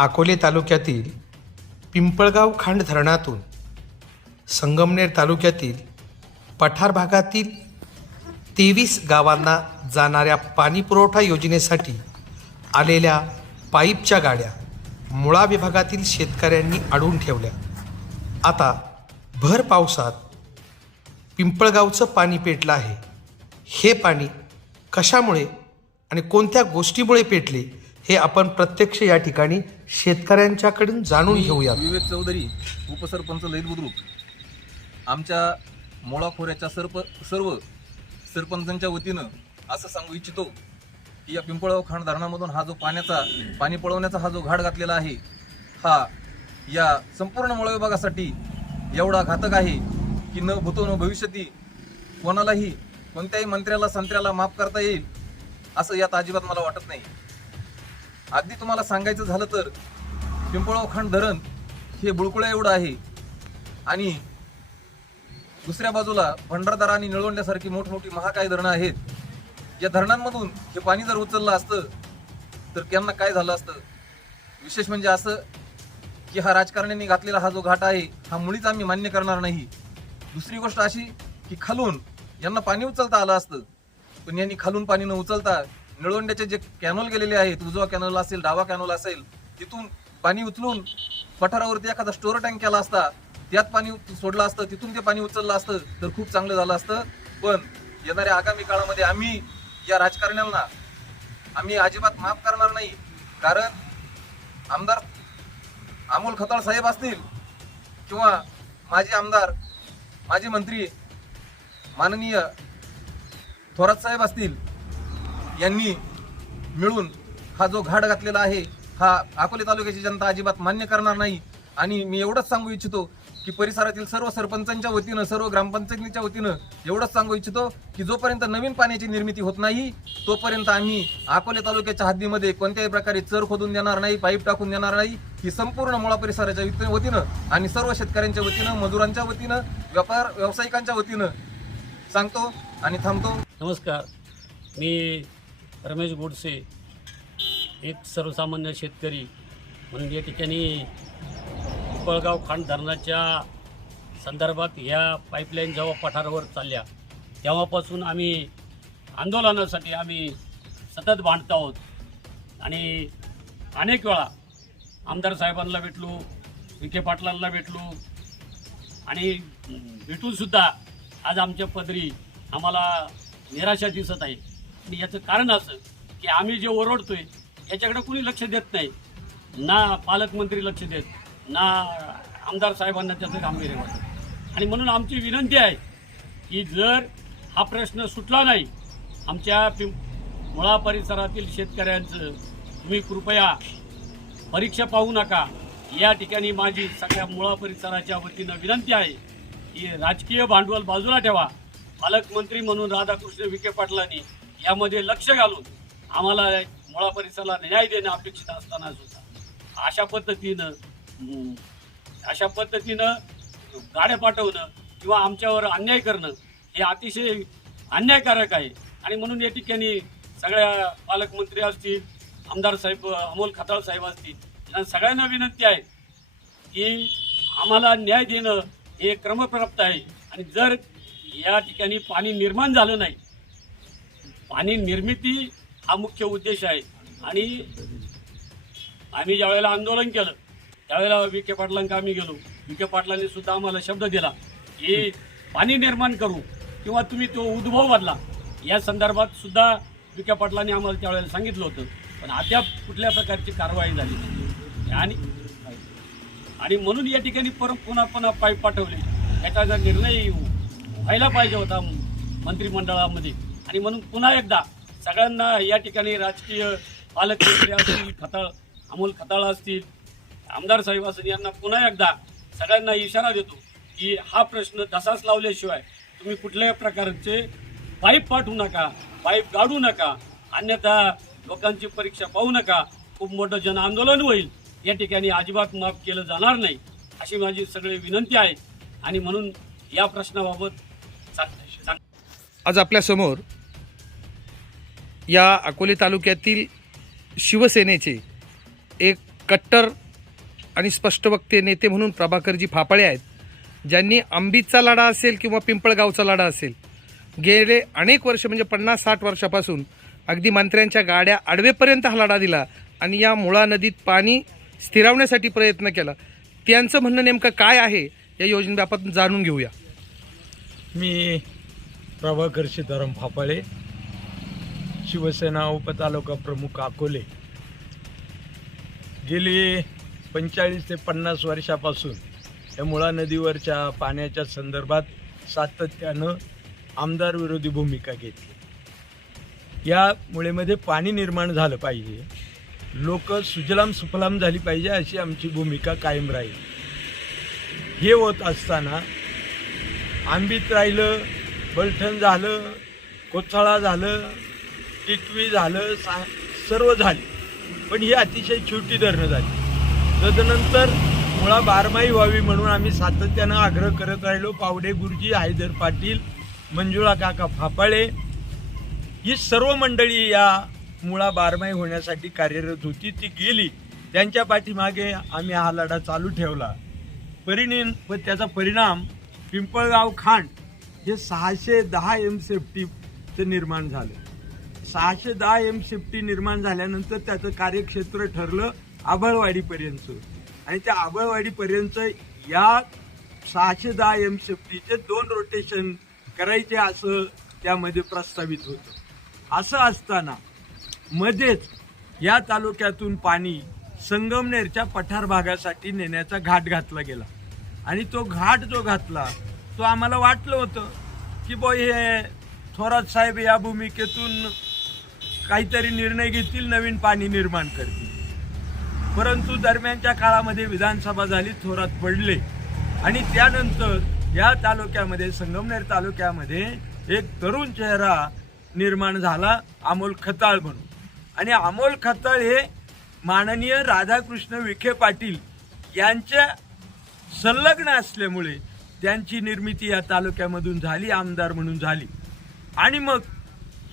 अकोले तालुक्यातील पिंपळगाव खांड धरणातून संगमनेर तालुक्यातील पठार भागातील तेवीस गावांना जाणाऱ्या पाणीपुरवठा योजनेसाठी आलेल्या पाईपच्या गाड्या मुळा विभागातील शेतकऱ्यांनी अडवून ठेवल्या. आता भर पावसात पिंपळगावचं पाणी पेटलं आहे. हे पाणी कशामुळे आणि कोणत्या गोष्टीमुळे पेटले? हे आपण प्रत्यक्ष या ठिकाणी शेतकऱ्यांच्याकडून जाणून मी घेऊयात. विवेक चौधरी उपसरपंच ललित बुद्रुक. आमच्या मोळा खोऱ्याच्या सर्प सर्व सरपंचांच्या वतीनं असं सांगू इच्छितो की या पिंपळगाव खांड धरणामधून हा जो पाण्याचा पाणी पळवण्याचा हा जो घाट घातलेला आहे हा या संपूर्ण मोळा विभागासाठी एवढा घातक आहे की न भूतो न भविष्यती कोणालाही कोणत्याही मंत्र्याला संत्र्याला माफ करता येईल असं यात अजिबात मला वाटत नाही. अगदी तुम्हाला सांगायचं झालं तर पिंपळगाव खांड धरण हे बुळकुळ्या एवढं आहे. आणि दुसऱ्या बाजूला भंडारदारा आणि निळवंड्यासारखी मोठमोठी महाकाय धरणं आहेत. या धरणांमधून हे पाणी जर उचललं असतं तर त्यांना काय झालं असतं? विशेष म्हणजे असं की हा राजकारण्यांनी घातलेला हा जो घाट आहे हा मुळीच आम्ही मान्य करणार नाही. दुसरी गोष्ट अशी की खालून यांना पाणी उचलता आलं असतं. पण यांनी खालून पाणी न उचलता निळवंड्याचे जे कॅनॉल गेलेले आहेत उजवा कॅनॉल असेल डावा कॅनॉल असेल तिथून पाणी उचलून पठारावरती एखादा स्टोअर टँक केला असता त्यात पाणी सोडलं असतं तिथून ते पाणी उचललं असतं तर खूप चांगलं झालं असतं. पण येणाऱ्या आगामी काळामध्ये आम्ही या राजकारण्यांना आम्ही अजिबात माफ करणार नाही. कारण आमदार अमोल खताळ साहेब असतील किंवा माजी आमदार माजी मंत्री माननीय थोरात साहेब असतील यांनी मिळून हा जो घाट घातलेला आहे हा अकोले तालुक्याची जनता अजिबात मान्य करणार नाही. आणि मी एवढंच सांगू इच्छितो की परिसरातील सर्व सरपंचांच्या वतीनं सर्व ग्रामपंचायतीच्या वतीनं एवढंच सांगू इच्छितो की जोपर्यंत नवीन पाण्याची निर्मिती होत नाही तोपर्यंत आम्ही अकोले तालुक्याच्या हद्दीमध्ये कोणत्याही प्रकारे चर खोदून देणार नाही पाईप टाकून देणार नाही. ही संपूर्ण मुळा परिसराच्या वतीनं आणि सर्व शेतकऱ्यांच्या वतीनं मजुरांच्या वतीनं व्यापार व्यावसायिकांच्या वतीनं सांगतो आणि थांबतो. नमस्कार. मी रमेश गोडसे एक सर्वसामान्य शेतकरी. म्हणून या ठिकाणी पिपळगाव खांड धरणाच्या संदर्भात ह्या पाईपलाईन जेव्हा पठारावर चालल्या तेव्हापासून आम्ही आंदोलनासाठी आम्ही सतत भांडत आहोत. आणि अनेक वेळा आमदार साहेबांना भेटलो विखे पाटलांना भेटलो आणि भेटूनसुद्धा आज आमच्या पदरी आम्हाला निराशा दिसत आहे. आणि याचं कारण असं की आम्ही जे ओरडतोय याच्याकडे कुणी लक्ष देत नाही. ना पालकमंत्री लक्ष देत ना आमदार साहेबांना त्याचं गांभीर्य वाटत. आणि म्हणून आमची विनंती आहे की जर हा प्रश्न सुटला नाही आमच्या पिं मुळा परिसरातील शेतकऱ्यांचं तुम्ही कृपया परीक्षा पाहू नका. या ठिकाणी माझी सगळ्या मुळा परिसराच्या वतीनं विनंती आहे की राजकीय भांडवल बाजूला ठेवा. पालकमंत्री म्हणून राधाकृष्ण विखे पाटलांनी यामध्ये लक्ष घालून आम्हाला मुळा परिसराला न्याय देणं अपेक्षित असताना सुद्धा. अशा पद्धतीनं अशा पद्धतीनं गाड्या पाठवणं किंवा आमच्यावर अन्याय करणं हे अतिशय अन्यायकारक आहे. आणि म्हणून या ठिकाणी सगळ्या पालकमंत्री असतील आमदार साहेब अमोल खताळ साहेब असतील यांना सगळ्यांना विनंती आहे की आम्हाला न्याय देणं हे क्रमप्राप्त आहे. आणि जर या ठिकाणी पाणी निर्माण झालं नाही पाणी निर्मिती हा मुख्य उद्देश आहे. आणि आम्ही ज्यावेळेला आंदोलन केलं त्यावेळेला विखे पाटलांका आम्ही गेलो. विखे पाटलांनी सुद्धा आम्हाला शब्द दिला की पाणी निर्माण करू किंवा तुम्ही तो उद्भव बदला. या संदर्भात सुद्धा विखे पाटलांनी आम्हाला त्यावेळेला सांगितलं होतं. पण अद्याप कुठल्या प्रकारची कारवाई झाली आणि आणि म्हणून या ठिकाणी परत पुन्हा पुन्हा पाईप पाठवले. याचा जर निर्णय व्हायला पाहिजे होता मंत्रिमंडळामध्ये आणि म्हणून पुन्हा एकदा सगळ्यांना या ठिकाणी राजकीय पालकमंत्री असतील खताळ अमोल खताळ असतील आमदार साहेब असतील यांना पुन्हा एकदा सगळ्यांना इशारा देतो की हा प्रश्न तसाच लावल्याशिवाय तुम्ही कुठल्याही प्रकारचे पाईप पाठवू नका पाईप गाडू नका अन्यथा लोकांची परीक्षा पाहू नका. खूप मोठं जन आंदोलन होईल. या ठिकाणी अजिबात माफ केलं जाणार नाही अशी माझी सगळी विनंती आहे. आणि म्हणून या प्रश्नाबाबत सांग- आज आपल्यासमोर या अकोले तालुक्यातील शिवसेनेचे एक कट्टर आणि स्पष्टवक्ते नेते म्हणून प्रभाकरजी फाफळे आहेत ज्यांनी आंबीचा लढा असेल किंवा पिंपळगावचा लढा असेल गेले अनेक वर्ष म्हणजे पन्नास साठ वर्षापासून अगदी मंत्र्यांच्या गाड्या आडवेपर्यंत हा लढा दिला आणि या मुळा नदीत पाणी स्थिरावण्यासाठी प्रयत्न केला. त्यांचं म्हणणं नेमकं काय आहे या योजनेबाबत जाणून घेऊया. मी प्रभाकर सीताराम फापाळे शिवसेना उपतालुका प्रमुख अकोले. गेली पंचेचाळीस ते पन्नास वर्षापासून या मुळा नदीवरच्या पाण्याच्या संदर्भात सातत्यानं आमदार विरोधी भूमिका घेतली. या मुळेमध्ये पाणी निर्माण झालं पाहिजे. लोक सुजलाम सुफलाम झाली पाहिजे अशी आमची भूमिका कायम राहील. हे होत असताना आंबीत राहिलं बलठण झालं कोथळा झालं टिटवी झालं सा सर्व झाली. पण ही अतिशय छोटी धरणं झाली. तदनंतर मुळा बारमाही व्हावी म्हणून आम्ही सातत्यानं आग्रह करत राहिलो. पावडे गुरुजी हैदर पाटील मंजुळा काका फापाळे ही सर्व मंडळी या मुळा बारमाही होण्यासाठी कार्यरत होती. ती गेली. त्यांच्या पाठीमागे आम्ही हा लढा चालू ठेवला. परिणाम व त्याचा परिणाम पिंपळगाव खांड हे सहाशे दहा एम सेफ्टीचं निर्माण झालं. सहाशे दहा एम सेफ्टी निर्माण झाल्यानंतर त्याचं कार्यक्षेत्र ठरलं आबळवाडीपर्यंत आणि त्या आबळवाडीपर्यंत या सहाशे दहा एम सेफ्टीचे दोन रोटेशन करायचे असं त्यामध्ये प्रस्तावित होतं. असं असताना मध्येच या तालुक्यातून पाणी संगमनेरच्या पठार भागासाठी नेण्याचा घाट घातला गेला. आणि तो घाट जो घातला तो आम्हाला वाटलं होतं की बो हे थोरात साहेब या भूमिकेतून काहीतरी निर्णय घेतील नवीन पाणी निर्माण करतील. परंतु दरम्यानच्या काळामध्ये विधानसभा झाली थोरात पडले. आणि त्यानंतर या तालुक्यामध्ये संगमनेर तालुक्यामध्ये एक तरुण चेहरा निर्माण झाला अमोल खताळ म्हणून. आणि अमोल खताळ हे माननीय राधाकृष्ण विखे पाटील यांच्या संलग्न असल्यामुळे त्यांची निर्मिती या तालुक्यामधून झाली आमदार म्हणून झाली. आणि मग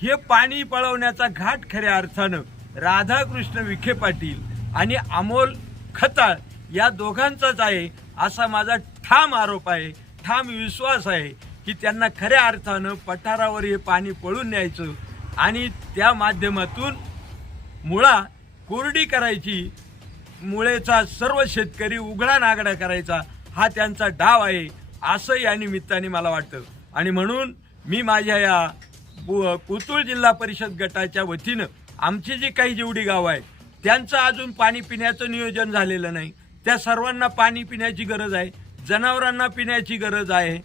हे पाणी पळवण्याचा घाट खऱ्या अर्थानं राधाकृष्ण विखे पाटील आणि अमोल खताळ या दोघांचाच आहे असा माझा ठाम आरोप आहे ठाम विश्वास आहे की त्यांना खऱ्या अर्थानं पठारावर हे पाणी पळून न्यायचं आणि त्या माध्यमातून मुळा कोरडी करायची मुळेचा सर्व शेतकरी उघडा नागडा करायचा हा त्यांचा डाव आहे असं या निमित्ताने मला वाटतं. आणि म्हणून मी माझ्या या पुतूळ जिल्हा परिषद गटाच्या वतीनं आमची जी काही जेवढी गावं आहेत त्यांचं अजून पाणी पिण्याचं नियोजन झालेलं नाही. त्या सर्वांना पाणी पिण्याची गरज आहे जनावरांना पिण्याची गरज आहे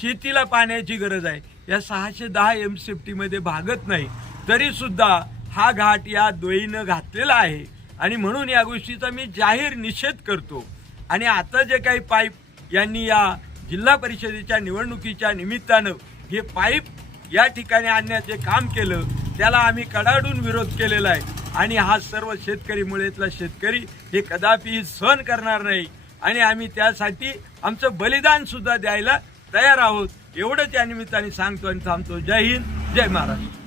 शेतीला पाण्याची गरज आहे. या सहाशे दहा एम सेफ्टीमध्ये भागत नाही तरीसुद्धा हा घाट या दोईनं घातलेला आहे. आणि म्हणून या गोष्टीचा मी जाहीर निषेध करतो. आणि आता जे काही पाईप यांनी या जिल्हा परिषदेच्या निवडणुकीच्या निमित्तानं हे पाईप या ठिकाणी आणण्याचे काम केलं त्याला आम्ही कडाडून विरोध केलेला आहे. आणि हा सर्व शेतकरी मुळेतला शेतकरी हे कदापिही सहन करणार नाही. आणि आम्ही त्यासाठी आमचं बलिदान सुद्धा द्यायला तयार आहोत. एवढंच या निमित्ताने सांगतो आणि थांबतो. जय हिंद जय महाराष्ट्र.